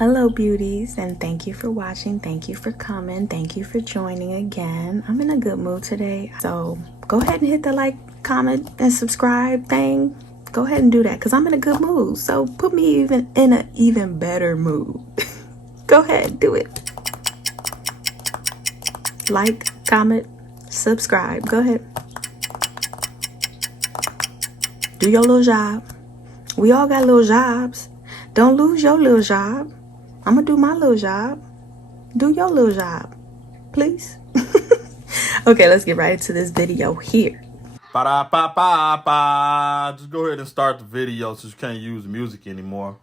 Hello beauties, and thank you for watching, thank you for coming, thank you for joining again. I'm in a good mood today, so go ahead and hit the like, comment, and subscribe thing. Go ahead and do that because I'm in a good mood, so put me even in an even better mood. Go ahead, do it. Like, comment, subscribe. Go ahead, do your little job. We all got little jobs. Don't lose your little job. I'm gonna do my little job. Do your little job, please. Okay, let's get right into this video here. Ba-da-ba-ba-ba. Just go ahead and start the video since you can't use music anymore.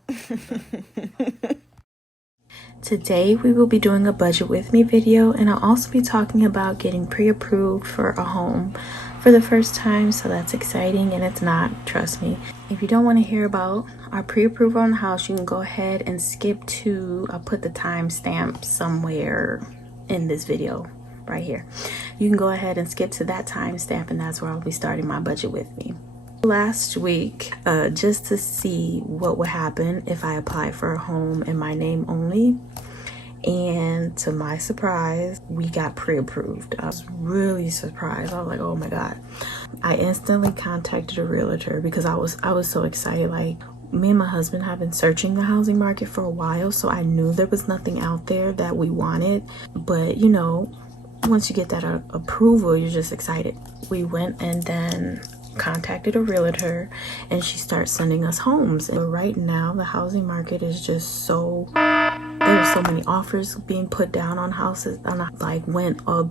Today we will be doing a budget with me video, and I'll also be talking about getting pre-approved for a home for the first time, so that's exciting. And it's not, trust me. If you don't want to hear about our pre-approval on the house, you can go ahead and skip to, I'll put the timestamp somewhere in this video right here. You can go ahead and skip to that timestamp, and that's where I'll be starting my budget with me. Last week, just to see what would happen if I applied for a home in my name only, and to my surprise, we got pre-approved. I was really surprised. I was like, oh my god. I instantly contacted a realtor because I was so excited. Like, me and my husband have been searching the housing market for a while, so I knew there was nothing out there that we wanted. But you know, once you get that approval, you're just excited. We went and then contacted a realtor, and she starts sending us homes. And right now the housing market is just so, there's so many offers being put down on houses, and I like went up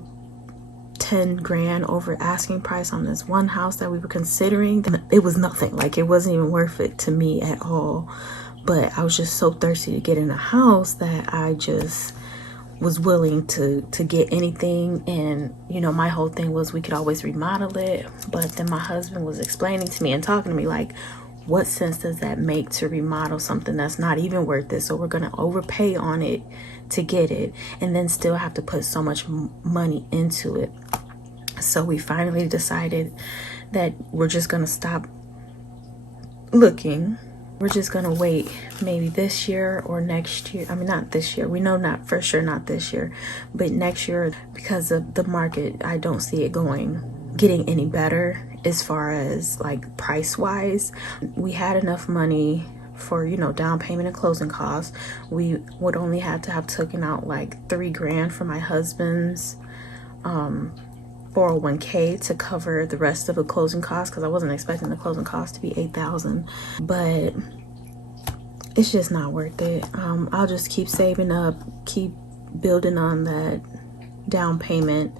10 grand over asking price on this one house that we were considering. It was nothing, like it wasn't even worth it to me at all. But I was just so thirsty to get in a house that I just was willing to get anything. And you know, my whole thing was we could always remodel it. But then my husband was explaining to me and talking to me like, what sense does that make to remodel something that's not even worth it? So we're gonna overpay on it to get it and then still have to put so much money into it. So we finally decided that we're just gonna stop looking. We're just gonna wait maybe this year or next year. I mean, not this year. We know not for sure, not this year, but next year, because of the market. I don't see it getting any better as far as like price wise. We had enough money for, you know, down payment and closing costs. We would only have to have taken out like 3 grand for my husband's 401k to cover the rest of the closing costs, because I wasn't expecting the closing cost to be 8,000. But it's just not worth it. I'll just keep saving up, keep building on that down payment.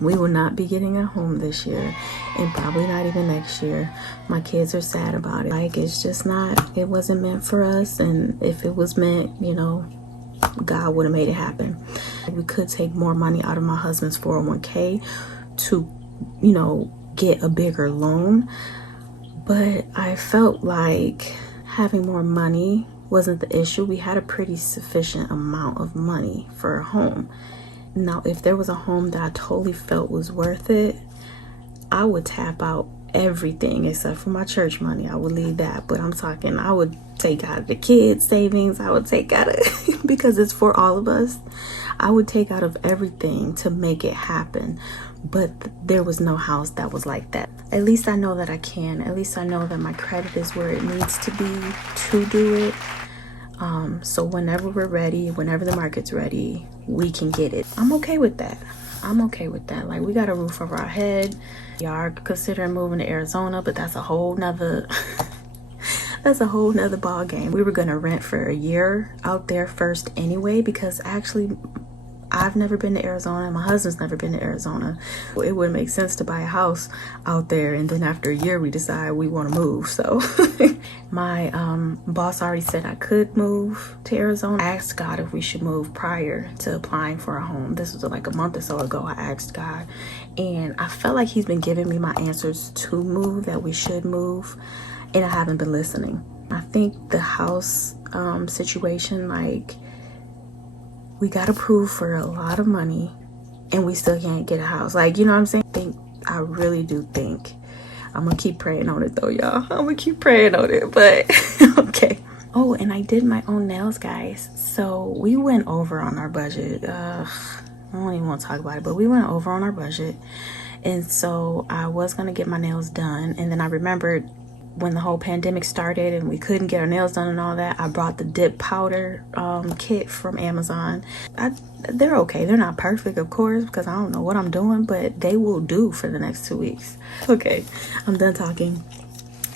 We will not be getting a home this year, and probably not even next year. My kids are sad about it. Like, it's just not, it wasn't meant for us. And if it was meant, you know, God would have made it happen. We could take more money out of my husband's 401k to, you know, get a bigger loan. But I felt like having more money wasn't the issue. We had a pretty sufficient amount of money for a home. Now, if there was a home that I totally felt was worth it, I would tap out everything except for my church money. I would leave that. But I'm talking, I would take out of the kids' savings. I would take out of, because it's for all of us, I would take out of everything to make it happen. But there was no house that was like that. At least I know that I can. At least I know that my credit is where it needs to be to do it. So whenever we're ready, whenever the market's ready, we can get it. I'm okay with that. I'm okay with that. Like, we got a roof over our head. We are considering moving to Arizona, but that's a whole nother that's a whole nother ball game. We were gonna rent for a year out there first anyway, because actually I've never been to Arizona. My husband's never been to Arizona. It wouldn't make sense to buy a house out there and then after a year we decide we want to move. So my boss already said I could move to Arizona. I asked God if we should move prior to applying for a home. This was like a month or so ago. I asked God, and I felt like he's been giving me my answers to move, that we should move, and I haven't been listening. I think the house situation, like, we got approved for a lot of money and we still can't get a house. Like, you know what I'm saying? I really do think, I'm gonna keep praying on it though, y'all. I'm gonna keep praying on it, but okay. Oh, and I did my own nails, guys. So we went over on our budget. I don't even want to talk about it, but we went over on our budget. And so I was going to get my nails done. And then I remembered when the whole pandemic started and we couldn't get our nails done and all that, I brought the dip powder kit from Amazon. They're okay. They're not perfect, of course, because I don't know what I'm doing, but they will do for the next 2 weeks. Okay, I'm done talking.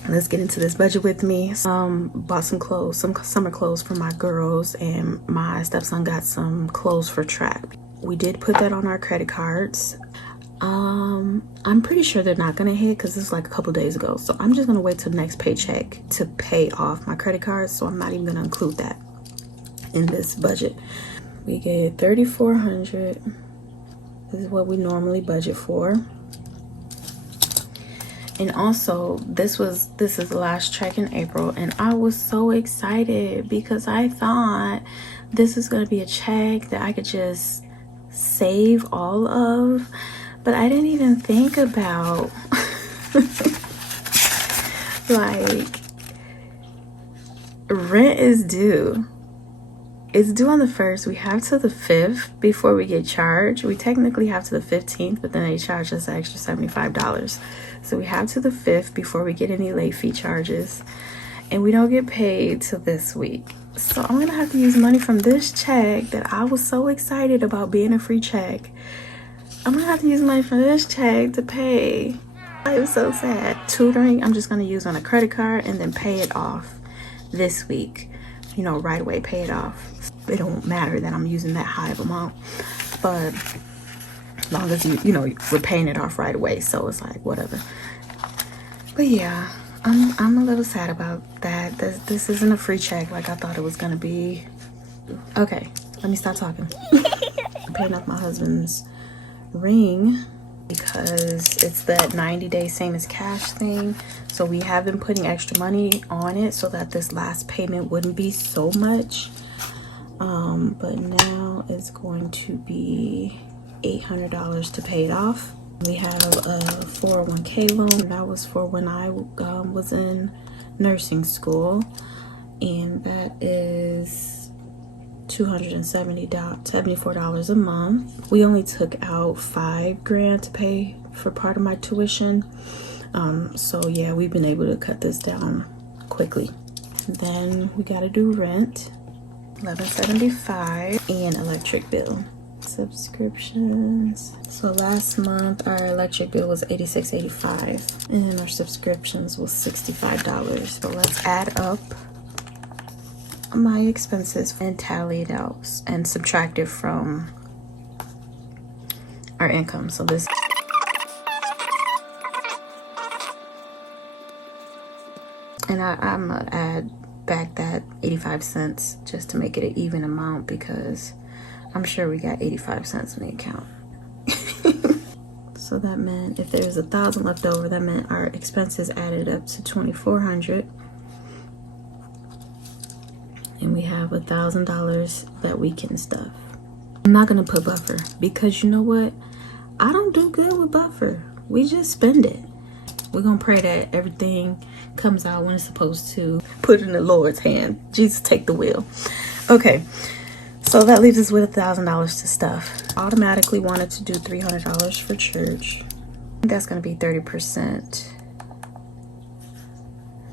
Let's get into this budget with me. Bought some clothes, some summer clothes for my girls, and my stepson got some clothes for track. We did put that on our credit cards. I'm pretty sure they're not gonna hit because it's like a couple days ago. So I'm just gonna wait till next paycheck to pay off my credit cards. So I'm not even gonna include that in this budget. We get $3,400. This is what we normally budget for. And also, this is the last check in April, and I was so excited because I thought this was gonna be a check that I could just save all of. But I didn't even think about like rent is due. It's due on the 1st. We have to the 5th before we get charged. We technically have to the 15th, but then they charge us an extra $75. So we have to the 5th before we get any late fee charges. And we don't get paid till this week. So I'm gonna have to use money from this check that I was so excited about being a free check. I'm gonna have to use money from this check to pay. I was so sad. Tutoring, I'm just gonna use on a credit card and then pay it off this week. You know, right away, pay it off. It don't matter that I'm using that high of amount, but as long as you know, we're paying it off right away. So it's like, whatever. But yeah, I'm a little sad about that. This isn't a free check like I thought it was gonna be. Okay, let me stop talking. I'm paying off my husband's ring because it's that 90-day same as cash thing. So we have been putting extra money on it so that this last payment wouldn't be so much. But now it's going to be $800 to pay it off. We have a 401k loan that was for when I was in nursing school, and that is $274 a month. We only took out $5,000 to pay for part of my tuition. So yeah, we've been able to cut this down quickly. Then we gotta do rent, $11.75, and electric bill. Subscriptions. So last month our electric bill was $86.85, and then our subscriptions was $65. So let's add up my expenses and tally it out and subtract it from our income. So this, and I'm gonna add back that 85 cents just to make it an even amount, because I'm sure we got 85 cents in the account. So that meant if there's $1,000 left over, that meant our expenses added up to $2,400. And we have $1,000 that we can stuff. I'm not gonna put buffer because you know what? I don't do good with buffer. We just spend it. We're gonna pray that everything comes out when it's supposed to. Put it in the Lord's hand. Jesus, take the wheel. Okay, so that leaves us with $1,000 to stuff. Automatically wanted to do $300 for church. That's gonna be 30%.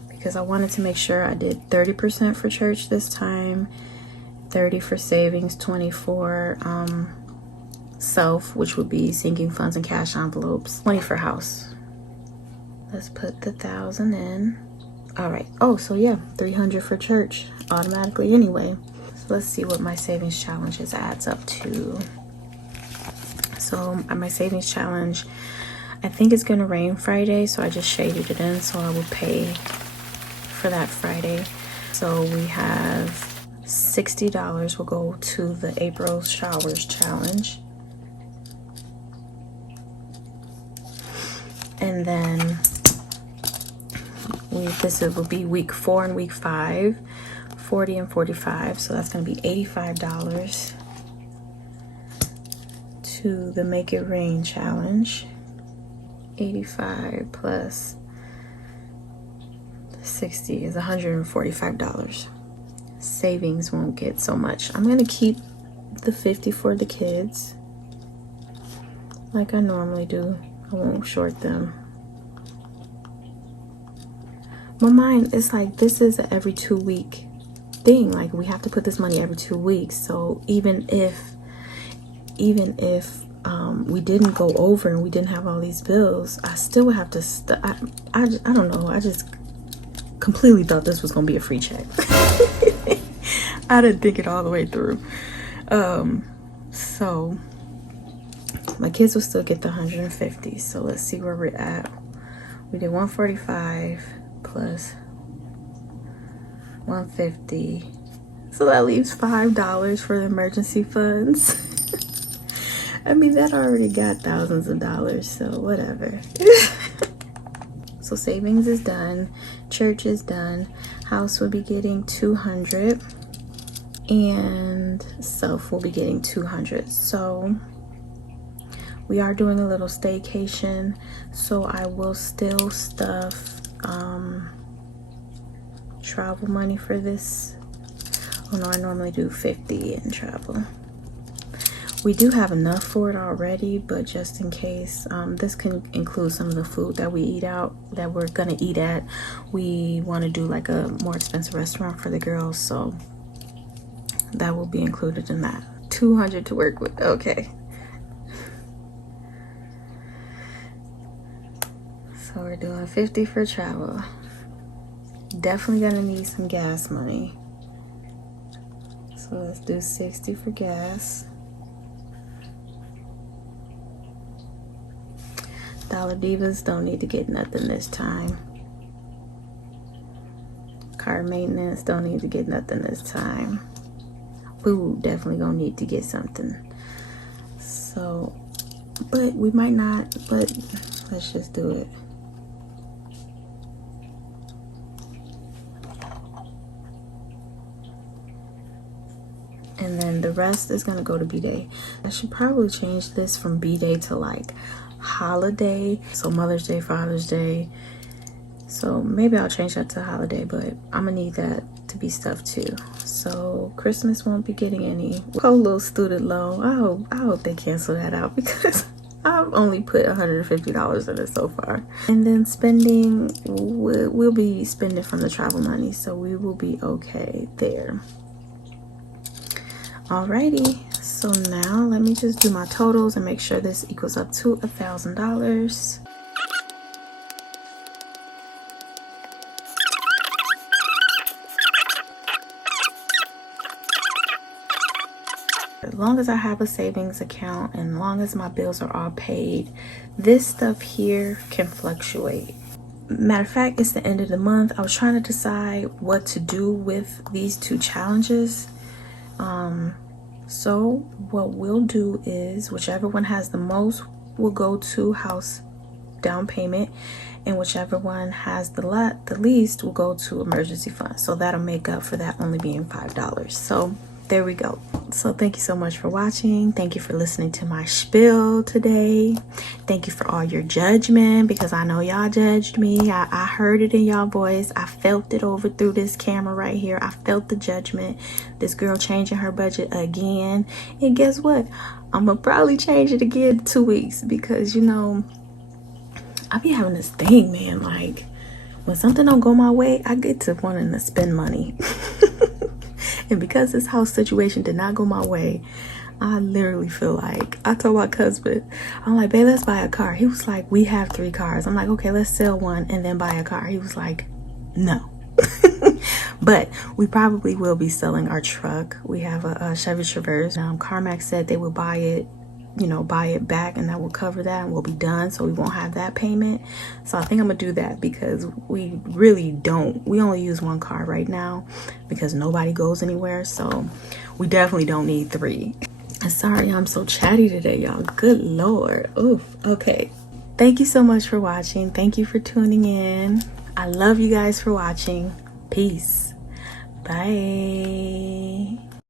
Because I wanted to make sure I did 30% for church this time, 30 for savings, 20 for self, which would be sinking funds and cash envelopes, 20 for house. Let's put the 1,000 in. All right. Oh, so yeah, 300 for church automatically anyway. So let's see what my savings challenges adds up to. So my savings challenge, I think it's gonna rain Friday, so I just shaded it in so I will pay for that Friday. So we have $60 will go to the April showers challenge, and then this will be week 4 and week 5, 40 and 45, so that's going to be $85 to the Make It Rain challenge. 85 plus 60 is $145. savings won't get so much. I'm gonna keep the 50 for the kids like I normally do. I won't short them. My mind is like, this is an every 2 week thing. Like, we have to put this money every 2 weeks. So even if we didn't go over and we didn't have all these bills, I still would have to I don't know, I just completely thought this was gonna be a free check. I didn't think it all the way through. So my kids will still get the 150. So let's see where we're at. We did 145 plus 150, so that leaves $5 for the emergency funds. I mean, that already got thousands of dollars, so whatever. So savings is done, church is done, house will be getting 200, and self will be getting 200. So we are doing a little staycation, so I will still stuff travel money for this. Oh no, I normally do 50 in travel. We do have enough for it already, but just in case, this can include some of the food that we eat out, that we're gonna eat at. We want to do like a more expensive restaurant for the girls, so that will be included in that. 200 to work with. Okay. So we're doing 50 for travel. Definitely gonna need some gas money. So let's do 60 for gas. Dollar Divas don't need to get nothing this time. Car maintenance don't need to get nothing this time. Food definitely gonna need to get something. So, but we might not, but let's just do it. And then the rest is gonna go to B-Day. I should probably change this from B-Day to like holiday. So Mother's Day, Father's Day. So maybe I'll change that to holiday, but I'm gonna need that to be stuffed too. So Christmas won't be getting any. Whole little student loan. I hope they cancel that out, because I've only put $150 in it so far. And then spending, we'll be spending from the travel money, so we will be okay there. Alrighty, so now let me just do my totals and make sure this equals up to $1,000. As long as I have a savings account and as long as my bills are all paid, this stuff here can fluctuate. Matter of fact, it's the end of the month. I was trying to decide what to do with these two challenges. So what we'll do is whichever one has the most will go to house down payment, and whichever one has the least will go to emergency fund. So that'll make up for that only being $5. So there we go. So thank you so much for watching. Thank you for listening to my spiel today. Thank you for all your judgment, because I know y'all judged me. I heard it in y'all voice. I felt it over through this camera right here. I felt the judgment. This girl changing her budget again. And guess what? I'm gonna probably change it again in 2 weeks, because you know, I be having this thing, man, like when something don't go my way, I get to wanting to spend money. And because this house situation did not go my way, I literally feel like, I told my husband, I'm like, babe, let's buy a car. He was like, we have 3 cars. I'm like, okay, let's sell one and then buy a car. He was like, no. But we probably will be selling our truck. We have a Chevy Traverse. CarMax said they would buy it, you know, buy it back, and that will cover that and we'll be done, so we won't have that payment. So I think I'm gonna do that, because we only use 1 car right now because nobody goes anywhere, so we definitely don't need 3. Sorry I'm so chatty today, y'all. Good lord. Oof. Okay, thank you so much for watching. Thank you for tuning in. I love you guys for watching. Peace. Bye.